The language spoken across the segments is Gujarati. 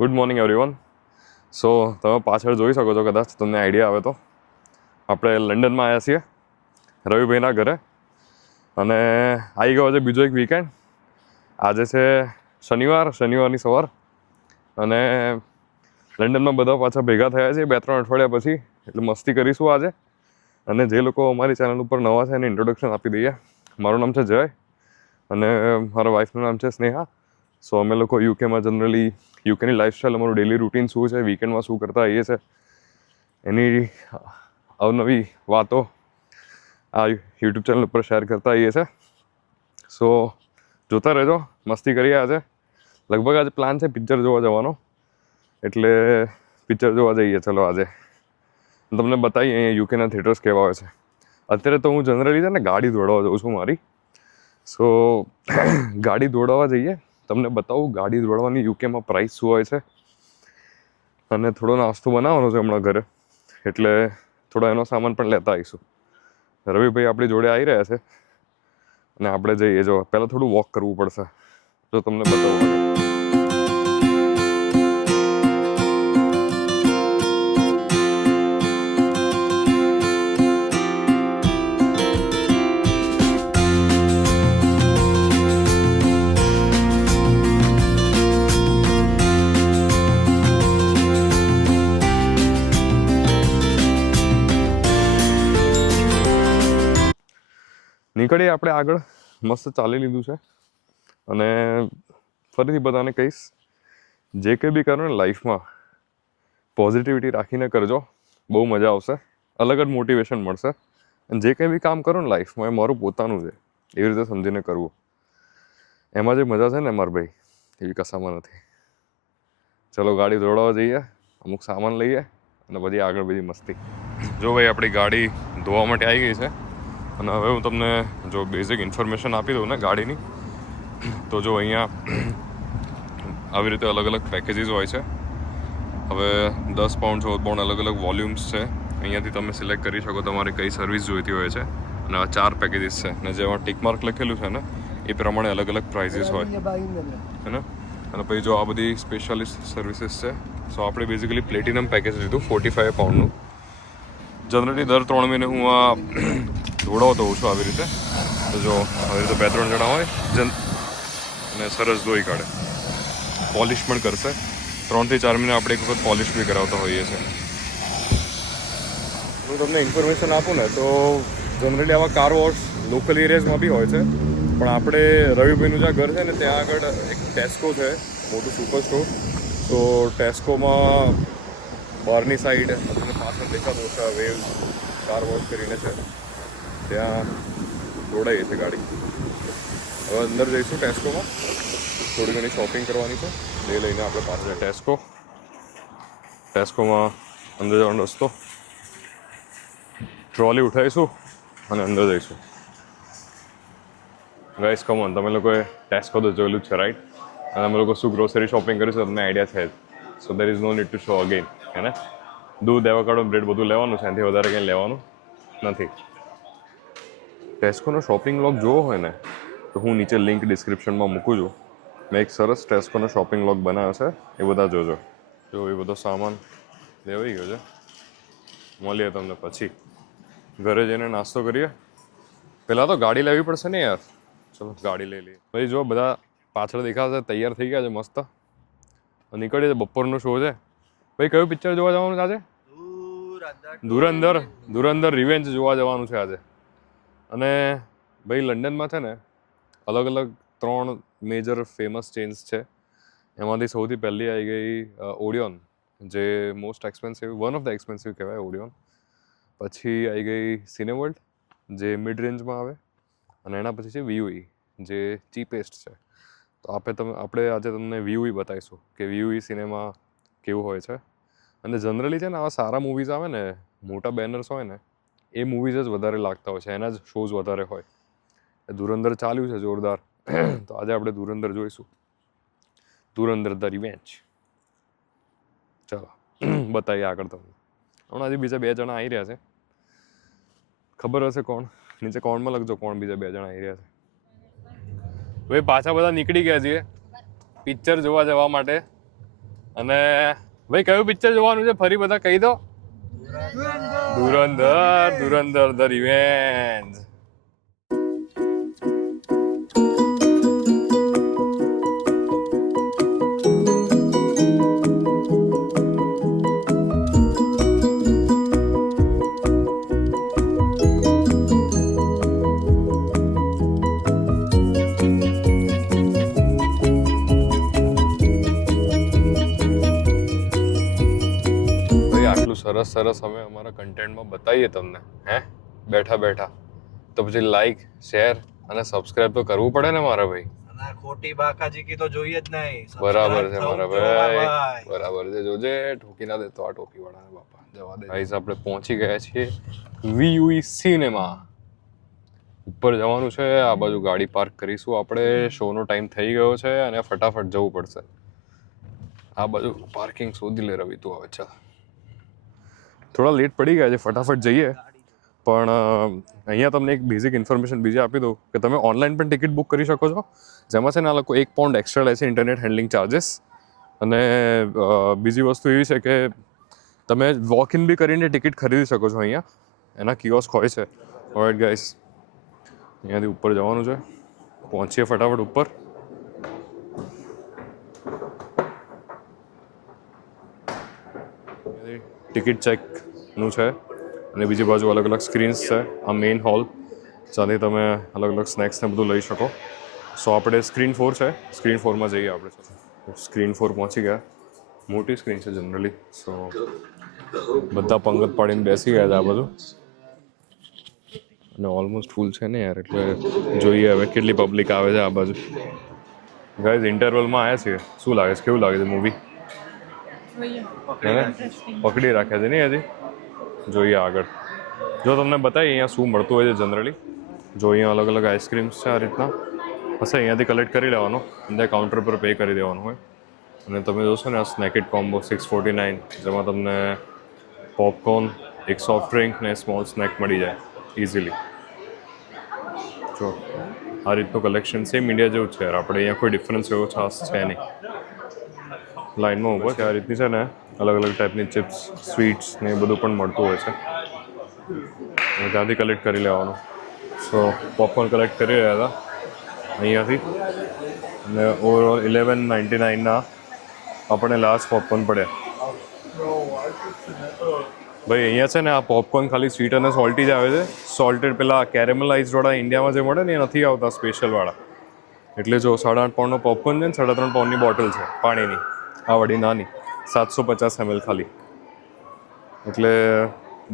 Good morning everyone. સો તમે પાછળ જોઈ શકો છો, કદાચ તમને આઈડિયા આવે તો આપણે લંડનમાં આવ્યા છીએ રવિભાઈના ઘરે, અને આવી ગયો છે બીજો એક વીકેન્ડ. આજે છે શનિવારની સવાર, અને લંડનમાં બધા પાછા ભેગા થયા છે 2-3 અઠવાડિયા પછી, એટલે મસ્તી કરીશું આજે. અને જે લોકો અમારી ચેનલ ઉપર નવા છે એને ઇન્ટ્રોડક્શન આપી દઈએ. મારું નામ છે જય અને મારા વાઈફનું નામ છે સ્નેહા. સો અમે લોકો યુકેમાં જનરલી યુકેની લાઈફસ્ટાઈલ, અમારું ડેલી રૂટીન શું છે, વીકેન્ડમાં શું કરતા આવીએ છે, એની અવનવી વાતો આ યુટ્યુબ ચેનલ ઉપર શેર કરતા આવીએ છે. સો જોતા રહેજો, મસ્તી કરીએ. આજે લગભગ આજે પ્લાન છે પિક્ચર જોવા જવાનો, એટલે પિક્ચર જોવા જઈએ. ચલો આજે તમને બતાવીએ અહીંયા યુકેના થિયેટર્સ કેવા હોય છે. અત્યારે તો હું જનરલી છે ને ગાડી દોડાવવા જાઉં છું મારી. સો ગાડી દોડાવવા જઈએ, તમને બતાવું ગાડી દોડવાની યુકેમાં પ્રાઇસ શું હોય છે. અને થોડો નાસ્તો બનાવવાનો છે હમણાં ઘરે, એટલે થોડો એનો સામાન પણ લેતા આવીશું. રવિભાઈ આપણી જોડે આવી રહ્યા છે અને આપણે જઈએ. જો પહેલાં થોડું વોક કરવું પડશે, જો તમને બતાવું. નીકળીએ આપણે આગળ. મસ્ત ચાલી લીધું છે, અને ફરીથી બધાને કહીશ, જે કંઈ બી કરો ને લાઈફમાં પોઝિટિવિટી રાખીને કરજો, બહુ મજા આવશે, અલગ જ મોટિવેશન મળશે. અને જે કંઈ બી કામ કરો ને લાઈફમાં એ મારું પોતાનું છે, એવી રીતે સમજીને કરવું. એમાં જે મજા છે ને મારા ભાઈ, એવી કશામાં નથી. ચલો ગાડી દોડાવવા જઈએ, અમુક સામાન લઈએ અને પછી આગળ બધી મસ્તી. જો ભાઈ આપણી ગાડી ધોવા માટે આવી ગઈ છે, અને હવે હું તમને જો બેઝિક ઇન્ફોર્મેશન આપી દઉં ને ગાડીની, તો જો અહીંયા આવી રીતે અલગ અલગ પેકેજીસ હોય છે. હવે 10 પાઉન્ડ 14 પાઉન્ડ અલગ અલગ વોલ્યુમ્સ છે. અહીંયાથી તમે સિલેક્ટ કરી શકો તમારે કઈ સર્વિસ જોઈતી હોય છે. અને આ 4 પેકેજીસ છે, અને જેમાં ટિક માર્ક લખેલું છે ને એ પ્રમાણે અલગ અલગ પ્રાઇઝીસ હોય છે ને. અને પછી જો આ બધી સ્પેશિયાલિસ્ટ સર્વિસીસ છે. સો આપણે બેઝિકલી પ્લેટિનમ પેકેજ લીધું 45 પાઉન્ડનું. જનરલી દર 3 મહિને હું આ દોડાવતો હોઉં છું આવી રીતે. તો જો આવી રીતે 2-3 જણા હોય અને સરસ ધોઈ કાઢે, પોલિશ પણ કરશે. 3 થી 4 મહિને આપણે એક વખત પોલિશ બી કરાવતા હોઈએ છીએ. હું તમને ઇન્ફોર્મેશન આપું ને તો જનરલી આવા કાર વોશ લોકલ એરિયાઝમાં બી હોય છે, પણ આપણે રવિભાઈનું જ્યાં ઘર છે ને ત્યાં આગળ એક ટેસ્કો છે, મોટું સુપર સ્ટોર. તો ટેસ્કોમાં બહારની સાઈડ તમને પાછળ દેખાતો છે વેવ્સ કાર વોશ કરીને છે, ત્યાં દોડાઈએ છે ગાડી. હવે અંદર જઈશું ટેસ્કોમાં, થોડી ઘણી શોપિંગ કરવાની છે, એ લઈને આપણે પાછળ ટેસ્કોમાં અંદર જવાનો રસ્તો, ટ્રોલી ઉઠાવીશું અને અંદર જઈશું. ગાઈસ કમ ઓન, તમે લોકોએ ટેસ્કો તો જોયેલું જ છે રાઈટ? અને અમે લોકો શું ગ્રોસરી શોપિંગ કરીશું તમને આઈડિયા છે જ. So there is no need to show again, હે ને? દૂધ, એવોકાડો, બ્રેડ બધું લેવાનું છે, એનાથી વધારે કંઈ લેવાનું નથી. ટેસ્કોનો શોપિંગ વ્લોગ જોવો હોય ને તો હું નીચે લિંક ડિસ્ક્રિપ્શનમાં મૂકું છું. મેં એક સરસ ટેસ્કોનો શોપિંગ વ્લોગ બનાવ્યો છે, એ બધા જોજો. જો એ બધો સામાન લેવાઈ ગયો છે, મળીએ તમને પછી. ઘરે જઈને નાસ્તો કરીએ. પહેલાં તો ગાડી લેવી પડશે ને યાર. ચલો ગાડી લઈ લઈએ. ભાઈ જો બધા પાછળ દેખાશે, તૈયાર થઈ ગયા છે મસ્ત, નીકળીએ. બપોરનો શો છે ભાઈ. કયું પિક્ચર જોવા જવાનું છે આજે? ધુરંધર રિવેન્જ જોવા જવાનું છે આજે. અને ભાઈ લંડનમાં છે ને અલગ અલગ 3 મેજર ફેમસ ચેન્સ છે. એમાંથી સૌથી પહેલી આવી ગઈ ઓડિયોન, જે most expensive, one of the expensive કહેવાય ઓડિયોન. પછી આવી ગઈ સિનેવર્લ્ડ, જે મિડ રેન્જમાં આવે. અને એના પછી છે VUE, જે ચીપેસ્ટ છે. તો આપણે આજે તમને VUE બતાવીશું કે VUE સિનેમા કેવું હોય છે. અને જનરલી છે ને આવા સારા મૂવીઝ આવે ને, મોટા બેનર્સ હોય ને, એ મૂવીઝ જ વધારે લાગતા હોય છે, એના જ શોઝ વધારે હોય. ધુરંધર ચાલ્યું છે જોરદાર, તો આજે આપણે ધુરંધર જોઈશું. ધુરંધર ધ રિવેન્જ. ચાલો બતાવીએ આગળ તમને. હમણાં હજી બીજા 2 જણા આવી રહ્યા છે, ખબર હશે કોણ. નીચે કોણમાં લખજો કોણ બીજા 2 જણા આવી રહ્યા છે. ભાઈ પાછા બધા નીકળી ગયા છીએ પિક્ચર જોવા જવા માટે, અને ભાઈ કયું પિક્ચર જોવાનું છે ફરી બધા કહી દો. ધુરંધર ધ રિવેન્જ. સરસ અમે અમારા કન્ટેન્ટમાં બતાવીએ તમને બેઠા બેઠા, તો પછી લાઈક શેર અને સબસ્ક્રાઇબ તો કરવું પડે ને મારા ભાઈ. ખોટી બાકાજી કી તો જોઈએ જ નહીં. બરાબર છે મારા ભાઈ, બરાબર છે. જોજે ઠોકી ના દેતો આ ટોપી વાળાને બાપા. જવા દે ગાઈસ, આપણે પહોંચી ગયા છીએ VUE સિનેમા. ઉપર જવાનું છે, આ બાજુ ગાડી પાર્ક કરીશું આપણે. શોનો ટાઈમ થઈ ગયો છે અને ફટાફટ જવું પડશે. આ બાજુ પાર્કિંગ શોધી લે રવિ તું. હવે ચાલ, થોડા લેટ પડી ગયા છે, ફટાફટ જઈએ. પણ અહીંયા તમને એક બેઝિક ઇન્ફોર્મેશન બીજી આપી દઉં કે તમે ઓનલાઈન પણ ટિકિટ બુક કરી શકો છો, જેમાં છે ને આ લોકો £1 એક્સ્ટ્રા લે છે ઇન્ટરનેટ હેન્ડલિંગ ચાર્जेस. અને બીજી વસ્તુ એવી છે કે તમે વોક ઇન બી કરીને ટિકિટ ખરીદી શકો છો. અહીંયા એના કિયોસ્ક હોય છે. ઓલરાઈટ ગાઈસ, અહીંયાથી ઉપર જવાનું છે. પહોંચીએ ફટાફટ ઉપર. ટિકિટ ચેકનું છે અને બીજી બાજુ અલગ અલગ સ્ક્રીન્સ છે. આ મેઇન હોલ, જ્યાંથી તમે અલગ અલગ સ્નેક્સ ને બધું લઈ શકો. સો આપણે સ્ક્રીન 4 છે, સ્ક્રીન 4માં જઈએ આપણે. સ્ક્રીન 4 પહોંચી ગયા. મોટી સ્ક્રીન છે જનરલી, સો બધા પંગત પાડીને બેસી ગયા છે આ બધું. અને ઓલમોસ્ટ ફૂલ છે ને યાર, એટલે જોઈએ હવે કેટલી પબ્લિક આવે છે આ બાજુ. ગાઈઝ, ઇન્ટરવલમાં આવ્યા છીએ. શું લાગે છે, કેવું લાગે છે મૂવી? પકડી રાખ્યા છે ને હજી. જોઈએ આગળ. જો તમને બતાવીએ અહીંયા શું મળતું હોય છે જનરલી. જો અહીંયા અલગ અલગ આઈસ્ક્રીમ્સ છે આ રીતના. હશે અહીંયાથી કલેક્ટ કરી લેવાનું, અંદર કાઉન્ટર પર પે કરી દેવાનું હોય. અને તમે જોશો ને આ સ્નેકેટ કોમ્બો 649, જેમાં તમને પોપકોર્ન, એક સોફ્ટ ડ્રિંક ને સ્મોલ સ્નેક મળી જાય ઇઝીલી. જો આ રીતનું કલેક્શન સેમ ઇન્ડિયા જેવું છે યાર. આપણે અહીંયા કોઈ ડિફરન્સ એવો ખાસ છે નહીં. લાઇનમાં ઊભો છે આ રીતની છે ને, અલગ અલગ ટાઈપની ચિપ્સ, સ્વીટ્સ ને એ બધું પણ મળતું હોય છે. અને ત્યાંથી કલેક્ટ કરી લેવાનું. સો પોપકોર્ન કલેક્ટ કરી રહ્યા હતા અહીંયાથી. અને ઓવરઓલ 11.99ના આપણે લાસ્ટ પોપકોર્ન પડ્યા. ભાઈ અહીંયા છે ને આ પોપકોર્ન ખાલી સ્વીટ અને સોલ્ટી જ આવે છે. સોલ્ટેડ પેલા કેરેમલાઇઝ વાળા ઇન્ડિયામાં જે મળે ને એ નથી આવતા, સ્પેશિયલ વાળા. એટલે જો 8.5 પાઉન્ડનો પોપકોર્ન છે ને 3.5 પાઉન્ડની બોટલ છે પાણીની, આ વડી નાની 750 ml ખાલી. એટલે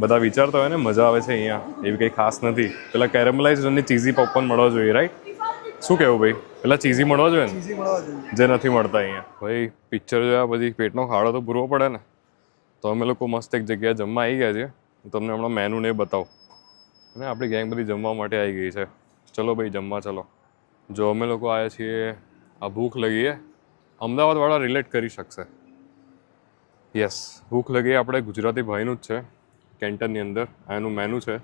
બધા વિચારતા હોય ને મજા આવે છે અહીંયા, એવી કંઈ ખાસ નથી. પેલા કેરેમલાઇઝ અને ચીઝી પોપકોર્ન મળવા જોઈએ, રાઈટ? શું કહેવું ભાઈ? પેલા ચીઝી મળવા જોઈએ ને, જે નથી મળતા અહીંયા. ભાઈ પિક્ચર જોયા પછી પેટનો ખાડો તો પૂરવો પડે ને. તો અમે લોકો મસ્ત એક જગ્યાએ જમવા આવી ગયા છે. તમને હમણાં મેનુ ને બતાવું. અને આપણી ગેંગ બધી જમવા માટે આવી ગઈ છે. ચલો ભાઈ જમવા ચલો. જો અમે લોકો આવ્યા છીએ, આ ભૂખ લગી છે. અમદાવાદવાળા રિલેટ કરી શકશે. યસ, ભૂખ લગી આપણે ગુજરાતી ભાઈનું જ છે. કેન્ટનની અંદર આનું મેનુ છે.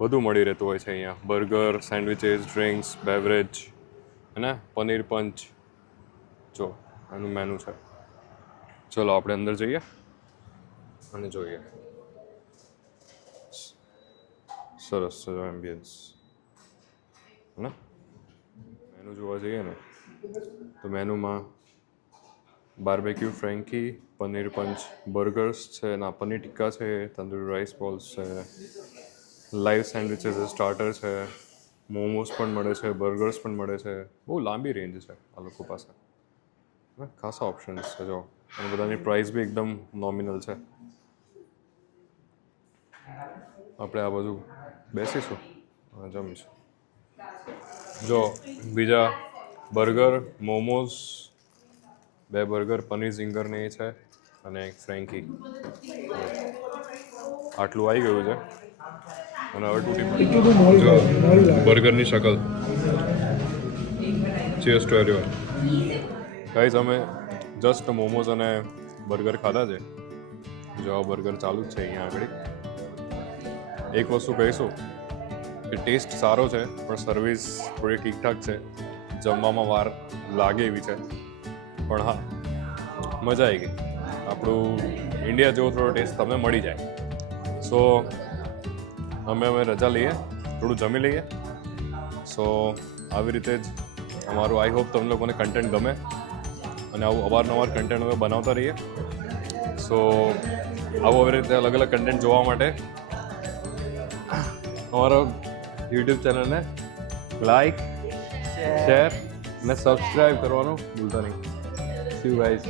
બધું મળી રહેતું હોય છે અહીંયા. બર્ગર, સેન્ડવિચીસ, ડ્રિંક્સ, બેવરેજ અને પનીર પંચ. જો આનું મેનુ છે. ચલો આપણે અંદર જઈએ અને જોઈએ. સરસ છે એમ્બિયન્સ. ને મેનુ જોવા જઈએ ને તો મેનુમાં બાર્બેક્યુ ફ્રેન્કી, પનીર પંચ, બર્ગર્સ છે, ના પનીર ટિક્કા છે, તંદૂરી રાઈસ બોલ્સ છે, લાઈવ સેન્ડવિચીસ છે, સ્ટાર્ટર છે, મોમોસ પણ મળે છે, બર્ગર્સ પણ મળે છે. બહુ લાંબી રેન્જ છે આ લોકો પાસે, ખાસા ઓપ્શન્સ છે. જો અને બધાની પ્રાઇસ બી એકદમ નોમિનલ છે. આપણે આ બધું બેસીશું જમીશું. જો બીજા બર્ગર, મોમોસ, 2 બર્ગર, પનીર ઝિંગર ને એ છે અને એક ફ્રેન્કી. આટલું આવી ગયું છે. અને હવે તૂટી બર્ગરની શકલ. Cheers to everyone. ગાઈઝ, અમે જસ્ટ મોમોઝ અને બર્ગર ખાધા છે. જો આ બર્ગર ચાલુ જ છે અહીંયા આગળ. એક વસ્તુ કહીશું કે ટેસ્ટ સારો છે, પણ સર્વિસ થોડી ઠીકઠાક છે. જમવામાં વાર લાગે એવી છે, પણ હા મજા આવી ગઈ. આપણું ઇન્ડિયા જેવો થોડો ટેસ્ટ તમને મળી જાય. સો અમે રજા લઈએ, થોડું જમી લઈએ. સો આવી રીતે જ અમારું આઈ હોપ તમને લોકોને કન્ટેન્ટ ગમે અને આવું અવારનવાર કન્ટેન્ટ અમે બનાવતા રહીએ. સો આવું આવી રીતે અલગ અલગ કન્ટેન્ટ જોવા માટે અમારો યુટ્યુબ ચેનલને લાઈક, શેર અને સબસ્ક્રાઈબ કરવાનું ભૂલતા નહીં. C you guys.